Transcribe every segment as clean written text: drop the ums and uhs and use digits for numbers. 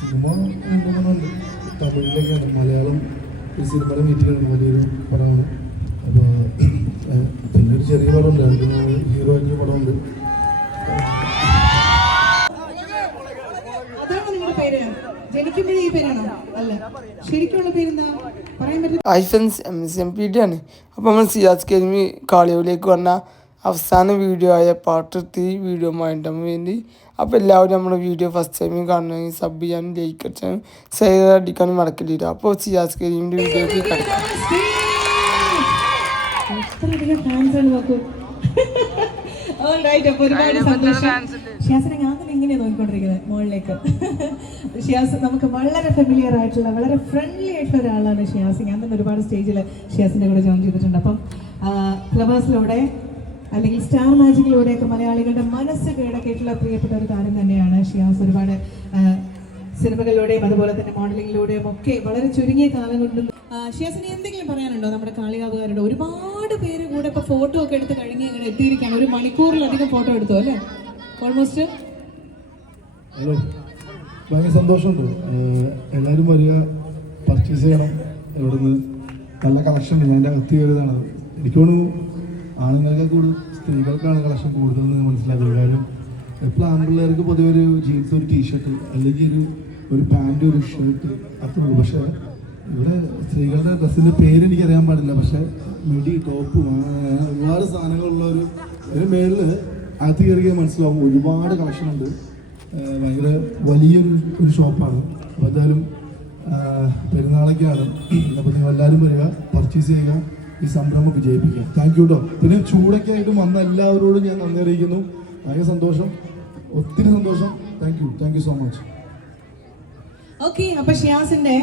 Cinema രണ്ടുമൂന്നുണ്ട്. തമിഴിലേക്കാണ്, മലയാളം ഈ സിനിമയുടെ മീറ്റിംഗാണ്, വലിയൊരു പടമാണ്. അപ്പോൾ പിന്നെ ഒരു ചെറിയ പടമുണ്ട്, രണ്ട് മൂന്ന് ഹീറോ ആയിട്ടുള്ള പടമുണ്ട്. ആണ്. അപ്പോൾ നമ്മൾ സിയാസ് കരിമി കാളിയോയിലേക്ക് വന്ന അവസാന വീഡിയോ ആയ പാർട്ട് 3 വീഡിയോ ആയിട്ടാൻ വേണ്ടി. അപ്പോൾ എല്ലാവരും നമ്മുടെ വീഡിയോ ഫസ്റ്റ് ടൈം കാണണമെങ്കിൽ സബ് ചെയ്യാനും ലൈക്ക് അടിച്ചാനും ഷെയർ അടിക്കാനും മറക്കില്ല. അപ്പോൾ സിയാസ് കരിമിൻ്റെ വീഡിയോയ്ക്ക് കിടക്കാം. ഒരുപാട് സന്തോഷം. ഷിയാസിനെ ഞാൻ തന്നെ ഇങ്ങനെ നോക്കിക്കൊണ്ടിരിക്കുന്നത് മുകളിലേക്ക്. ഷിയാസ് നമുക്ക് വളരെ ഫെമിലിയർ ആയിട്ടുള്ള, വളരെ ഫ്രണ്ട്ലി ആയിട്ടുള്ള ഒരാളാണ് ഷിയാസ്. ഞാൻ തന്നെ ഒരുപാട് സ്റ്റേജിൽ ഷിയാസിൻ്റെ കൂടെ ജോയിൻ ചെയ്തിട്ടുണ്ട്. അപ്പം ഫ്ലവേഴ്സിലൂടെ അല്ലെങ്കിൽ സ്റ്റാർ മാജിക്കിലൂടെയൊക്കെ മലയാളികളുടെ മനസ്സ് കീഴടക്കിയിട്ടുള്ള പ്രിയപ്പെട്ട ഒരു താരം തന്നെയാണ് ഷിയാസ്. ഒരുപാട് സിനിമകളിലൂടെയും അതുപോലെ തന്നെ മോഡലിങ്ങിലൂടെയും ഒക്കെ വളരെ ചുരുങ്ങിയ കാലം കൊണ്ട്. ഷിയാസിന് എന്തെങ്കിലും പറയാനുണ്ടോ നമ്മുടെ കാളികാവുകാരുടെ? ഒരുപാട് പേര് കൂടെ ഇപ്പോൾ ഫോട്ടോ ഒക്കെ എടുത്ത് കഴിഞ്ഞ് ഇങ്ങനെ എത്തിയിരിക്കുകയാണ്. 1 മണിക്കൂറിലധികം ഫോട്ടോ എടുത്തു അല്ലേ? ഓൾമോസ്റ്റ്. ഹലോ, ഭയങ്കര സന്തോഷമുണ്ട്. എല്ലാവരും വരിക, പർച്ചേസ് ചെയ്യണം. ഇവിടുന്ന് നല്ല കളക്ഷൻ ഉണ്ട്. ഞാൻ എൻ്റെ അകത്ത് കയറിയതാണ്. എനിക്ക് തോന്നുന്നു ആണുങ്ങൾക്ക് കൂടുതൽ സ്ത്രീകൾക്കാണ് കളക്ഷൻ കൂടുതലെന്ന് മനസ്സിലാക്കുന്നത്. കാര്യം എപ്പോഴും ആൺപിള്ളേർക്ക് പൊതുവെ ഒരു ജീൻസ്, ഒരു ടീഷർട്ട്, അല്ലെങ്കിൽ ഒരു പാൻറ്, ഒരു ഷർട്ട് അത്രേ ഉള്ളൂ. പക്ഷേ ഇവിടെ സ്ത്രീകളുടെ ഡ്രസ്സിൻ്റെ പേര് എനിക്കറിയാൻ പാടില്ല. പക്ഷേ മിഡി, ടോപ്പും ഒരുപാട് സാധനങ്ങളുള്ള ഒരു മേളിൽ അകത്ത് കയറിയാൽ മനസ്സിലാവും. ഒരുപാട് കളക്ഷൻ ഉണ്ട്. ഭയങ്കര വലിയൊരു ഷോപ്പാണ്. അപ്പോൾ എന്തായാലും പെരുന്നാളൊക്കെയാണ്. അപ്പോൾ നിങ്ങൾ എല്ലാവരും വരിക, പർച്ചേസ് ചെയ്യുക, ഈ സംരംഭം വിജയിപ്പിക്കുക. താങ്ക് യു കേട്ടോ. പിന്നെ ചൂടൊക്കെ ആയിട്ടും വന്ന എല്ലാവരോടും ഞാൻ നന്ദി അറിയിക്കുന്നു. ഭയങ്കര സന്തോഷം, ഒത്തിരി സന്തോഷം. Thank you so much. Okay, അപ്പൊ ഷിയാസിന്റെ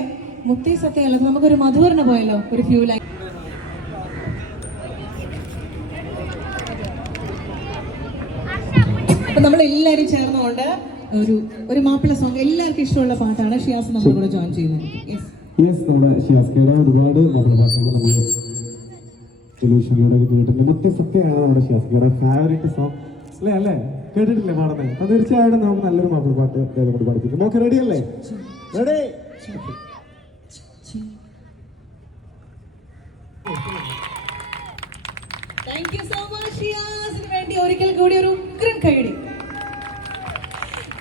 മുത്തേ സത്യമല്ല, നമുക്കൊരു മധുവർണ്ണ പോയല്ലോ, ഒരു ഫ്യൂ ലൈൻ. അപ്പൊ നമ്മൾ എല്ലാവരും ചേർന്നുകൊണ്ട് ഒരു മാപ്പിള സോങ്, എല്ലാവർക്കും ഇഷ്ടമുള്ള പാട്ടാണ്. ഷിയാസ് നമ്മുടെ കൂടെ ജോയിൻ ചെയ്യുന്നത്. നമ്മുടെ ഷിയാസ്കയുടെ ഒരുപാട് മാപ്പിള പാട്ടുകൾ നമ്മൾ ടെലിവിഷനിലൂടെ കേട്ടിട്ടുണ്ട്. മുത്തേ സത്യമാണ് നമ്മുടെ ഷിയാസ്കയുടെ ഫേവറേറ്റ് സോങ് അല്ലേ? കേട്ടിട്ടില്ലേ പാടുന്നത്? അപ്പൊ തീർച്ചയായിട്ടും നമുക്ക് നല്ലൊരു മാപ്പിള പാട്ട് കൊണ്ട് പഠിപ്പിക്കും. ഓക്കെ, റെഡി അല്ലേ? Ready. Thank you so much ഷിയാസിന് വേണ്ടി ഒരിക്കൽ കൂടി ഒരു ഉഗ്രൻ കൈയടി.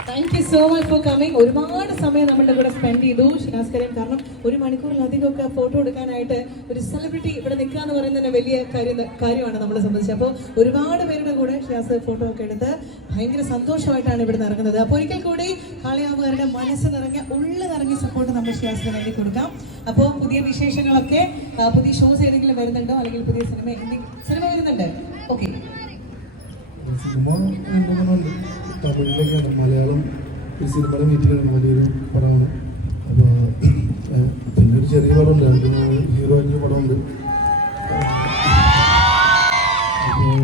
Thank you so much for coming. ഒരുപാട് സമയം നമ്മളുടെ കൂടെ സ്പെൻഡ് ചെയ്തു ഷിയാസ് കരീം. കാരണം 1 മണിക്കൂറിലധികമൊക്കെ ഫോട്ടോ എടുക്കാനായിട്ട് ഒരു സെലിബ്രിറ്റി ഇവിടെ നിൽക്കുക എന്ന് പറയുന്നത് തന്നെ വലിയ കാര്യമാണ് നമ്മളെ സംബന്ധിച്ച്. അപ്പോൾ ഒരുപാട് പേരുടെ കൂടെ ഷിയാസ് ഫോട്ടോ ഒക്കെ എടുത്ത് ഭയങ്കര സന്തോഷമായിട്ടാണ് ഇവിടെ ഇറങ്ങുന്നത്. അപ്പോൾ ഒരിക്കൽ കൂടി കാളിയാവുകാരുടെ മനസ്സ് നിറഞ്ഞ ഉള്ള നിറഞ്ഞ സപ്പോർട്ട് നമ്മൾ ഷിയാസിന് വേണ്ടി കൊടുക്കാം. അപ്പോൾ പുതിയ വിശേഷങ്ങളൊക്കെ, പുതിയ ഷോസ് ഏതെങ്കിലും വരുന്നുണ്ടോ, അല്ലെങ്കിൽ പുതിയ സിനിമ വരുന്നുണ്ട്? ഓക്കെ, സിനിമ രണ്ടുമൂന്നുണ്ട്. തമിഴിലേക്കാണ്, മലയാളം ഈ സിനിമയുടെ മീറ്റിംഗാണ്, വലിയൊരു പടമാണ്. അപ്പോൾ പിന്നെ ഒരു ചെറിയ പടമുണ്ട്, രണ്ട് മൂന്ന് ഹീറോ ആയിട്ടുള്ള പടമുണ്ട്. അപ്പോൾ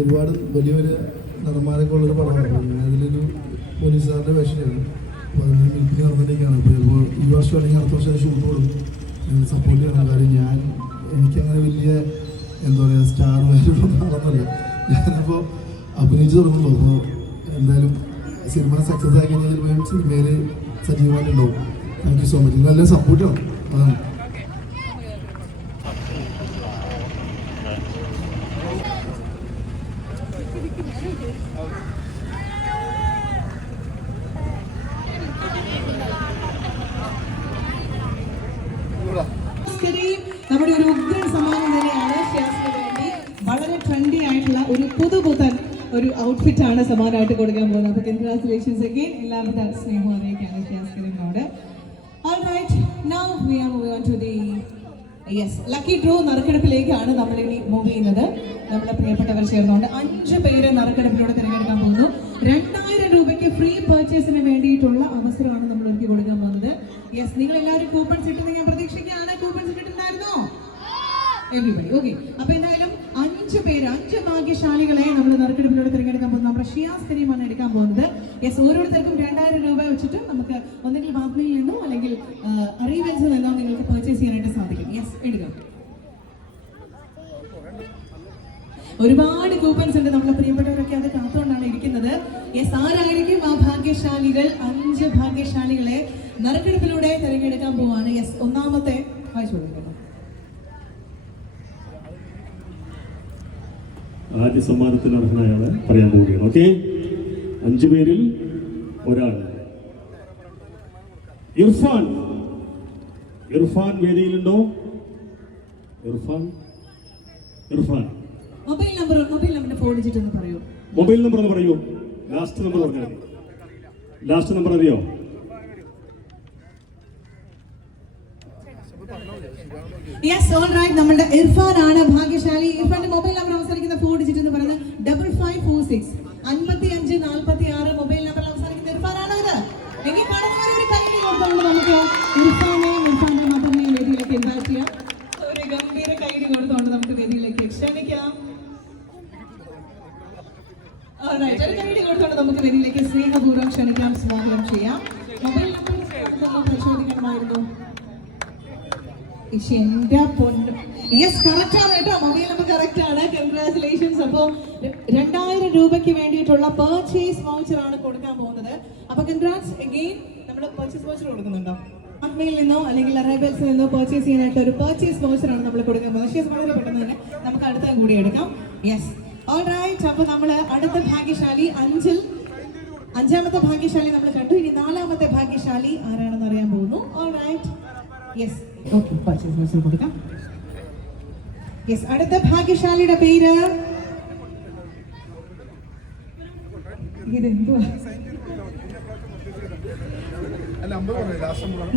ഒരുപാട് വലിയ വലിയ നടന്മാരൊക്കെ ഉള്ളൊരു പടമാണ്. അതിലൊരു പോലീസുകാരുടെ വേഷമായിരുന്നു. അപ്പോൾ അതിന് മീറ്റിംഗ് നടന്നിട്ടേക്കാണ്. അപ്പോൾ ചിലപ്പോൾ ഈ വർഷം അല്ലെങ്കിൽ അടുത്ത വർഷം ഷൂട്ട് കൊടുക്കും. സപ്പോർട്ട് ചെയ്യണം. കാര്യം എനിക്കങ്ങനെ വലിയ എന്താ പറയുക സ്റ്റാർ വാല്യൂൊന്നും നടന്നല്ല. ഞാനിപ്പോൾ അഭിനയിച്ച് തുടങ്ങുള്ളൂ. അപ്പോൾ എന്തായാലും സിനിമ സക്സസ് ആക്കി കഴിഞ്ഞാൽ സിനിമയിൽ സജീവമായിട്ടുണ്ടാവും. Thank you so much. നിങ്ങളെല്ലാം സപ്പോർട്ട് ചെയ്യണം. അതാണ്. നമ്മുടെ ഒരു ഉഗ്രൻ സമ്മാനം തന്നെയാണ് ഷിയാസിന് വേണ്ടി. വളരെ ട്രെൻഡി ആയിട്ടുള്ള ഒരു പുതുപുത്തൻ ഒരു ഔട്ട്ഫിറ്റ് ആണ് സമ്മാനമായിട്ട് കൊടുക്കാൻ പോകുന്നത്. അപ്പോൾ കൺഗ്രാറ്റുലേഷൻസ് അഗൈൻ. എല്ലാവരുടെ സ്നേഹം അറിയിക്കാണ് ഷിയാസ് കരീമിനോട്. Alright, now we are moving on to the lucky draw നറുക്കെടുപ്പിലേക്കാണ് നമ്മൾ ഇനി മൂവ് ചെയ്യുന്നത്. നമ്മുടെ പ്രിയപ്പെട്ടവർ ചേർന്നുകൊണ്ട് 5 പേരെ നറുക്കെടുപ്പിലൂടെ തിരഞ്ഞെടുക്കാൻ പോകുന്നു. 2000 രൂപയ്ക്ക് ഫ്രീ പർച്ചേസിന് വേണ്ടിയിട്ടുള്ള അവസരമാണ് നമ്മൾ ഒരുക്കി കൊടുക്കാൻ പോകുന്നത്. യെസ്, നിങ്ങൾ എല്ലാവരും കൂപ്പൺസ് ഇട്ടെന്ന് ഞാൻ പ്രതീക്ഷിക്കുകയാണ്. Coupons ഇട്ടിട്ടുണ്ടായിരുന്നോ everybody? ഓക്കെ, അപ്പൊ എന്തായാലും 5 പേര്, 5 ഭാഗ്യശാലികളെ നമ്മൾ നറുക്കെടുപ്പിലൂടെ തിരഞ്ഞെടുക്കാൻ പോകുന്നത്. നമ്മുടെ ഷിയാസ് കരീമാണ് എടുക്കാൻ പോകുന്നത്. യെസ്, ഓരോരുത്തർക്കും 2000 രൂപ വെച്ചിട്ട് നമുക്ക് ഒന്നെങ്കിൽ വാഗ്നിയിൽ നിന്നോ അല്ലെങ്കിൽ അറീവൻസിൽ നിന്നോ നിങ്ങൾക്ക് പർച്ചേസ് ചെയ്യാനായിട്ട് സാധിക്കും. യെസ്, എടുക്കാം. ഒരുപാട് കൂപ്പൺസ് ഉണ്ട്. നമ്മളെ പ്രിയപ്പെട്ടവരൊക്കെ അത് കാത്തുകൊണ്ടാണ് ഇരിക്കുന്നത്. യെസ്, ആരായിരിക്കും ആ ഭാഗ്യ ഭാഗ്യശാലികൾ 5 ഭാഗ്യശാലികളെ നറുക്കെടുപ്പിലൂടെ തിരഞ്ഞെടുക്കാൻ പോവാണ്. യെസ്, ഒന്നാമത്തെ വായിച്ചു കൊടുക്കണം. ആദ്യ സമ്മാനത്തിന് അർഹനായാണ് പറയാൻ പോവുകയാണ്. ഓക്കെ, 5 പേരിൽ ഒരാൾ ഇർഫാൻ. ഇർഫാൻ വേദിയിലുണ്ടോ? ഇർഫാൻ മൊബൈൽ നമ്പർ 4 ഡിജിറ്റ് എന്ന് പറയൂ. മൊബൈൽ നമ്പർ ഒന്ന് പറയൂ. ലാസ്റ്റ് നമ്പർ പറഞ്ഞാൽ മതി. ലാസ്റ്റ് നമ്പർ അറിയോ? Yes, all right. നമ്മുടെ ഇർഫാൻ ആണ് ഭാഗ്യശാലി. ഇർഫാന്റെ മൊബൈൽ നമ്പർ അവസാനിക്കുന്ന 4 ഡിജിറ്റ് എന്ന് പറയുന്നത് 5546 5546 മൊബൈൽ നമ്പറിൽ അവസാനിക്കുന്ന ഇർഫാൻ ആണ് ഇത്. എങ്കിൽ കാണുന്നവരെ ഒരു കൈ കൊടുത്തുകൊണ്ട് നമുക്ക് ഇർഫാനെയും ഇർഫാന്റെ മദറിനെയും വേദിയിലേക്ക് ഇൻവൈറ്റ് ചെയ്യാം. ഒരു ഗംഭീര കൈ കൊടുത്തുകൊണ്ട് നമുക്ക് വേദിയിലേക്ക് ക്ഷണിക്കാം. ഒരു കൈ കൊടുത്തുകൊണ്ട് നമുക്ക് വേദിയിലേക്ക് സ്നേഹപൂർവ്വം ക്ഷണിക്കാം, സ്വാഗതം ചെയ്യാം. മൊബൈൽ നമ്പർ പരിശോധിക്കണമായിരുന്നു. യെസ്, കറക്റ്റ് ആണ് കേട്ടോ. മൊബൈൽ നമ്പർ കറക്റ്റ് ആണ്. കൺഗ്രാറ്റുലേഷൻസ്. അപ്പോൾ 2000 രൂപയ്ക്ക് വേണ്ടിയിട്ടുള്ള പർച്ചേസ് വൗച്ചർ ആണ് കൊടുക്കാൻ പോകുന്നത്. അപ്പൊ കൺഗ്രാറ്റ്സ് അഗെയിൻ. നമ്മൾ പർച്ചേസ് വൗച്ചർ കൊടുക്കുന്നുണ്ടോ? ആത്മയിൽ നിന്നോ അല്ലെങ്കിൽ അറേബിൾസിൽ നിന്നോ പർച്ചേസ് ചെയ്യാനായിട്ട് ഒരു പർച്ചേസ് വൗച്ചർ ആണ് നമ്മൾ കൊടുക്കാൻ പോകുന്നത്. യെസ്, വളരെ പെട്ടെന്ന് തന്നെ നമുക്ക് അടുത്ത കൂടി എടുക്കാം. Yes, all right. അപ്പൊ നമ്മൾ അടുത്ത ഭാഗ്യശാലി അഞ്ചാമത്തെ ഭാഗ്യശാലി നമ്മൾ കണ്ടു. ഇനി 4ാമത്തെ ഭാഗ്യശാലി ആരാണെന്ന് അറിയാൻ പോകുന്നു. All right. Yes, okay, purchase voucher കൊടുക്കാം. യെസ്, അടുത്ത ഭാഗ്യശാലിയുടെ പേര് ഇതെന്തുവാ?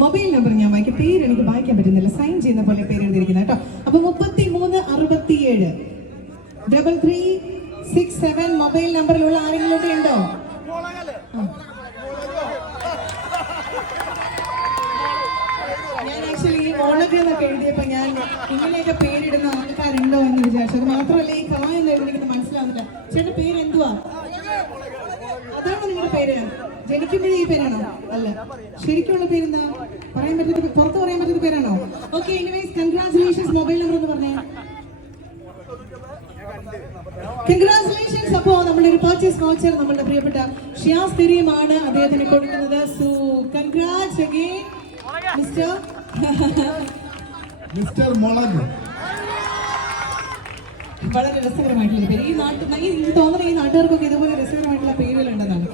മൊബൈൽ നമ്പർ ഞാൻ വായിക്കാം. പേര് എനിക്ക് വായിക്കാൻ പറ്റുന്നില്ല. സൈൻ ചെയ്യുന്ന പോലെ പേര് എഴുതിയിരിക്കുന്നത് കേട്ടോ. അപ്പൊ 3367 3367 മൊബൈൽ നമ്പറിലുള്ള ആരെങ്കിലും ഉണ്ടോ? ഞാൻ ആക്ച്വലി ഈ മോളൊക്കെ എന്നൊക്കെ എഴുതിയപ്പോ ഞാൻ ഇങ്ങനെയൊക്കെ പേരിടുന്ന ആൾക്കാരുണ്ടോ എന്ന് വിചാരിച്ചു. അത് മാത്രമല്ല ഈ എന്ന് എഴുതിയിരിക്കുന്നത് മനസ്സിലാവുന്നില്ല. ചേട്ടന്റെ പേര് എന്തുവാ? അതാണോ നിങ്ങളുടെ പേര്? ജനിക്കുമ്പോഴേ ഈ പേരാണോ? അല്ല, ശരിക്കുള്ള പേരെന്താ? പറയാൻ പറ്റുന്ന, പുറത്ത് പറയാൻ പറ്റുന്ന പേരാണോ? Okay, anyways congratulations. Mobile number ഒന്ന് പറഞ്ഞേ. കൺഗ്രാറ്റുലേഷൻസ്. അപ്പോ നമ്മുടെ ഒരു പർച്ചേസ് വൗച്ചർ നമ്മുടെ പ്രിയപ്പെട്ട ഷിയാസ് കരീമാണ് അദ്ദേഹത്തിന് കൊടുക്കുന്നത്. So congrats again mister Molan. വളരെ രസകരമായിട്ടുള്ള പേര്. ഈ നാട്ടിൽ എനിക്ക് തോന്നുന്നത് ഈ നാട്ടുകാർക്കൊക്കെ ഇതുപോലെ രസകരമായിട്ടുള്ള പേരുകളുണ്ടെന്നാണ്.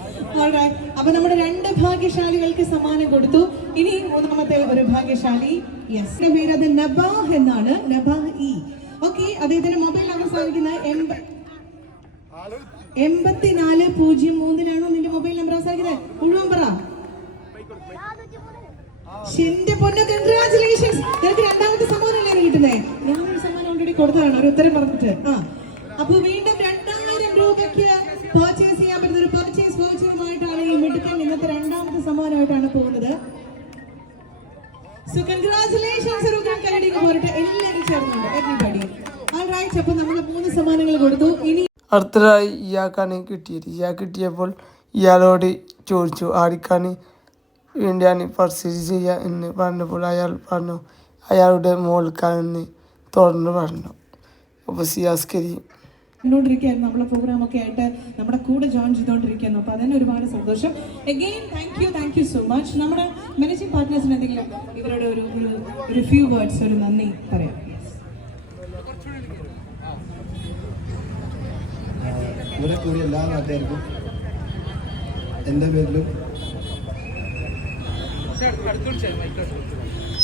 അപ്പൊ നമ്മുടെ 2 ഭാഗ്യശാലികൾക്ക് സമ്മാനം കൊടുത്തു. ഇനി 3ാമത്തെ ഒരു ഭാഗ്യശാലി. യെസ്, പേര് അത് നബാഹ് എന്നാണ്. നബാഹ് ഇ. ഓക്കെ, അദ്ദേഹത്തിന്റെ മൊബൈൽ അവസാനിക്കുന്ന 8403-ലാണോ നിന്റെ മൊബൈൽ നമ്പർ അവസാനിക്കുന്നത്? മുഴുവൻ പറ. എന്റെ പൊന്നു, കൺഗ്രാറ്റുലേഷൻസ്. നിനക്ക് 2ാമത്തെ സമ്മാനമല്ലേ കിട്ടുന്നേ? ഞാനൊരു സമ്മാനം ഓൾറെഡി കൊടുത്തതാണ്, ഒരു ഉത്തരം പറഞ്ഞിട്ട്. അപ്പൊ വീണ്ടും 2000 രൂപയ്ക്ക് പർച്ചേസ് ചെയ്യാൻ പറ്റുന്ന ഒരു പർച്ചേസ് വൗച്ചറുമായിട്ടാണ് ഈ മിടുക്കൻ ഇന്നത്തെ 2ാമത്തെ സമ്മാനമായിട്ടാണ് പോകുന്നത്. So congratulations. ഒരു കൈഡിക്ക് പോരട്ടെ എല്ലാവരും ചേർന്നുണ്ട്, എവരിബഡി. All right. അപ്പൊ നമ്മൾ 3 സമ്മാനങ്ങൾ കൊടുത്തു. ഇനി അടുത്തതായി ഇയാൾക്കാണ് കിട്ടിയത്. കിട്ടിയപ്പോൾ ഇയാളോട് ചോദിച്ചു ആർക്കാണ് വേണ്ടിയാണ് പർച്ചേസ് ചെയ്യുക എന്ന് പറഞ്ഞപ്പോൾ അയാൾ പറഞ്ഞു അയാളുടെ മോൾക്കാണെന്ന് തുറന്ന് പറഞ്ഞു. അപ്പോൾ സിയാസ് കരീം കണ്ടുകൊണ്ടിരിക്കുകയായിരുന്നു. നമ്മളെ പ്രോഗ്രാമൊക്കെ ആയിട്ട് നമ്മുടെ കൂടെ ജോയിൻ ചെയ്തുകൊണ്ടിരിക്കുന്നു. അപ്പോൾ അതിന് ഒരുപാട് സന്തോഷം. Again thank you so much. നമ്മുടെ മാനേജിംഗ് പാർട്ട്നേഴ്സിന് എന്തെങ്കിലും ഇവരുടെ ഒരു ഫ്യൂ വേർഡ്സ്, ഒരു നന്ദി പറയാം. ഇവിടെ കൂടിയ എല്ലാ നാട്ടുകാർക്കും എൻ്റെ പേരിലും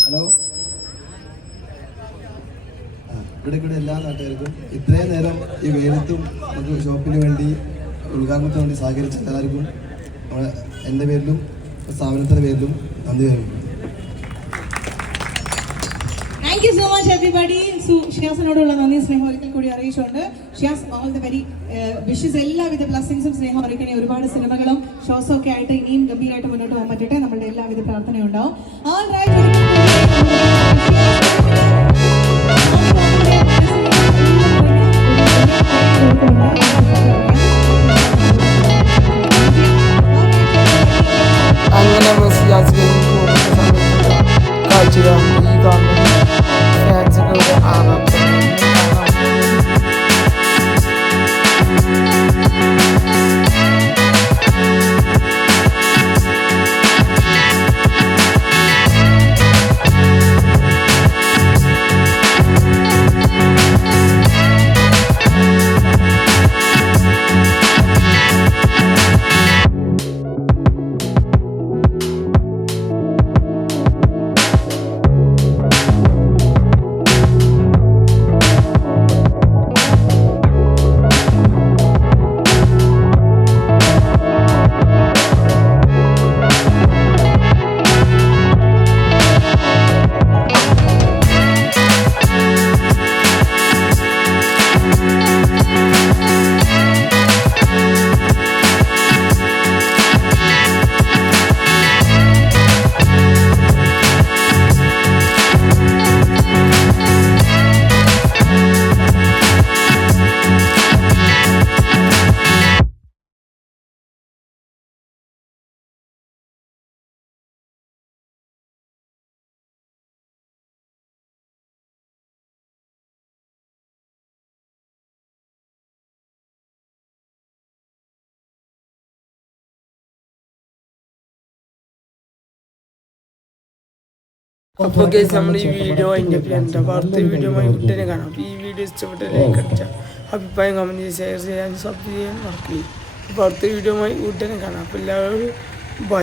ഹലോ ഇവിടെ കൂടി എല്ലാ നാട്ടുകാർക്കും ഇത്രയും നേരം ഈ വെയിലത്തും നമുക്ക് ഷോപ്പിന് വേണ്ടി ഉദ്ഘാടനത്തിന് വേണ്ടി സഹകരിച്ച എല്ലാവർക്കും എൻ്റെ പേരിലും സ്ഥാപനത്തിൻ്റെ പേരിലും നന്ദി പറയുന്നു. Thank you so much everybody. ഷിയാസിനോടുള്ള നന്ദി സ്നേഹം ഒരിക്കൽ കൂടി അറിയിച്ചുകൊണ്ട് Shiyas all the very wishes, എല്ലാവിധ ബ്ലെസ്സിങ്സും സ്നേഹം അറിയിക്കണേ. ഒരുപാട് സിനിമകളും ഷോസും ഒക്കെ ആയിട്ട് ഇനിയും ഗംഭീരമായിട്ട് മുന്നോട്ട് പോകാൻ പറ്റട്ടെ. നമ്മളുടെ എല്ലാവിധ പ്രാർത്ഥനയും ഉണ്ടാവും. All right. അങ്ങനെ സിയാസ് കരീം കാഴ്ചകൾ ഈ കാണുന്നത് ഫാൻസുകളുടെ ആറാം അപ്പോൾ കേസ് നമ്മൾ ഈ വീഡിയോ അതിൻ്റെ അപ്പോൾ അടുത്ത വീഡിയോ ഉടനെ കാണാം. അപ്പോൾ ഈ വീഡിയോ ഇഷ്ടപ്പെട്ട ലൈക്ക് അടിച്ചാൽ അഭിപ്രായം കമൻറ്റ് ചെയ്ത് ഷെയർ ചെയ്യാൻ സബ് ചെയ്യാൻ മറക്കില്ല. അപ്പോൾ അടുത്ത വീഡിയോ ഉടനെ കാണാം. അപ്പോൾ എല്ലാവരും ബൈ.